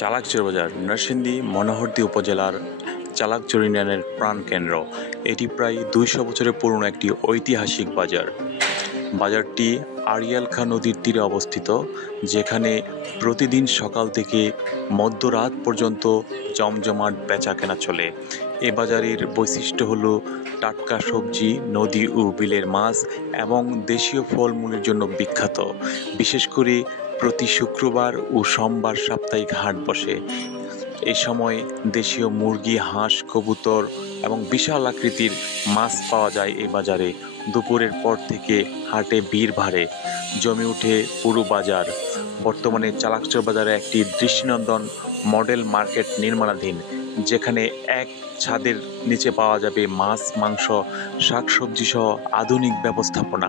চালাকচর বাজার নরসিংদী মনোহরদী উপজেলার চালাকচর ইউনিয়নের প্রাণকেন্দ্র। এটি প্রায় ২০০ বছরের পুরনো একটি ঐতিহাসিক বাজার। বাজারটি আড়িয়াল খাঁ নদীর তীরে অবস্থিত, যেখানে প্রতিদিন সকাল থেকে মধ্যরাত পর্যন্ত জমজমাট বেচাকেনা চলে। এ বাজারের বৈশিষ্ট্য হলো টাটকা সবজি, নদী ও বিলের মাছ এবং দেশীয় ফলমূলের জন্য বিখ্যাত। বিশেষ করে প্রতি শুক্রবার ও সোমবার সাপ্তাহিক হাট বসে। এই সময় দেশীয় মুরগি, হাঁস, কবুতর এবং বিশাল আকৃতির মাছ পাওয়া যায় এই বাজারে। দুপুরের পর থেকে হাটে ভিড় বাড়ে, জমে ওঠে পুরো বাজার। বর্তমানে চালাকচর বাজারে একটি দৃষ্টিনন্দন মডেল মার্কেট নির্মাণাধীন, যেখানে এক ছাদের নিচে পাওয়া যাবে মাছ, মাংস, শাকসবজি সহ আধুনিক ব্যবস্থাপনা।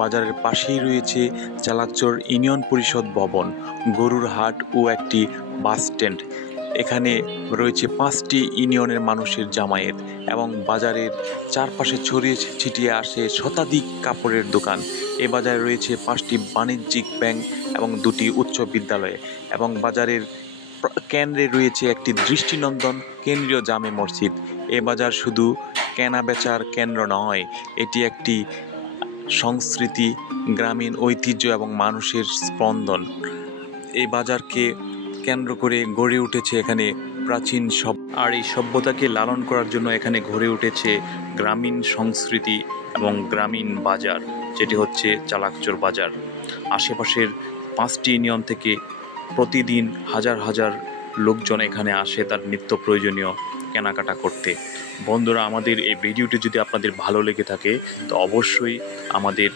বাজারের পাশেই রয়েছে চালাকচর ইউনিয়ন পরিষদ ভবন, গরুর হাট ও একটি বাস স্ট্যান্ড। এখানে রয়েছে 5টি ইউনিয়নের মানুষের জামায়াত এবং বাজারের চারপাশে ছড়িয়ে ছিটিয়ে আসে শতাধিক কাপড়ের দোকান। এ বাজারে রয়েছে 5টি বাণিজ্যিক ব্যাংক এবং 2টি উচ্চ বিদ্যালয় এবং বাজারের কেন্দ্রে রয়েছে একটি দৃষ্টিনন্দন কেন্দ্রীয় জামে মসজিদ। এ বাজার শুধু কেনা বেচার কেন্দ্র নয়, এটি একটি সংস্কৃতি, গ্রামীণ ঐতিহ্য এবং মানুষের স্পন্দন। এই বাজারকে কেন্দ্র করে গড়ে উঠেছে এখানে প্রাচীন আর এই সভ্যতাকে লালন করার জন্য এখানে গড়ে উঠেছে গ্রামীণ সংস্কৃতি এবং গ্রামীণ বাজার, যেটি হচ্ছে চালাকচর বাজার। আশেপাশের 5টি ইউনিয়ন থেকে প্রতিদিন হাজার হাজার লোকজন এখানে আসে তার নিত্য প্রয়োজনীয় কেনাকাটা করতে। বন্ধুরা, আমাদের এই ভিডিওটি যদি আপনাদের ভালো লেগে থাকে তো অবশ্যই আমাদের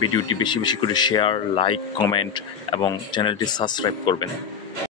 ভিডিওটি বেশি বেশি করে শেয়ার, লাইক, কমেন্ট এবং চ্যানেলটি সাবস্ক্রাইব করবেন।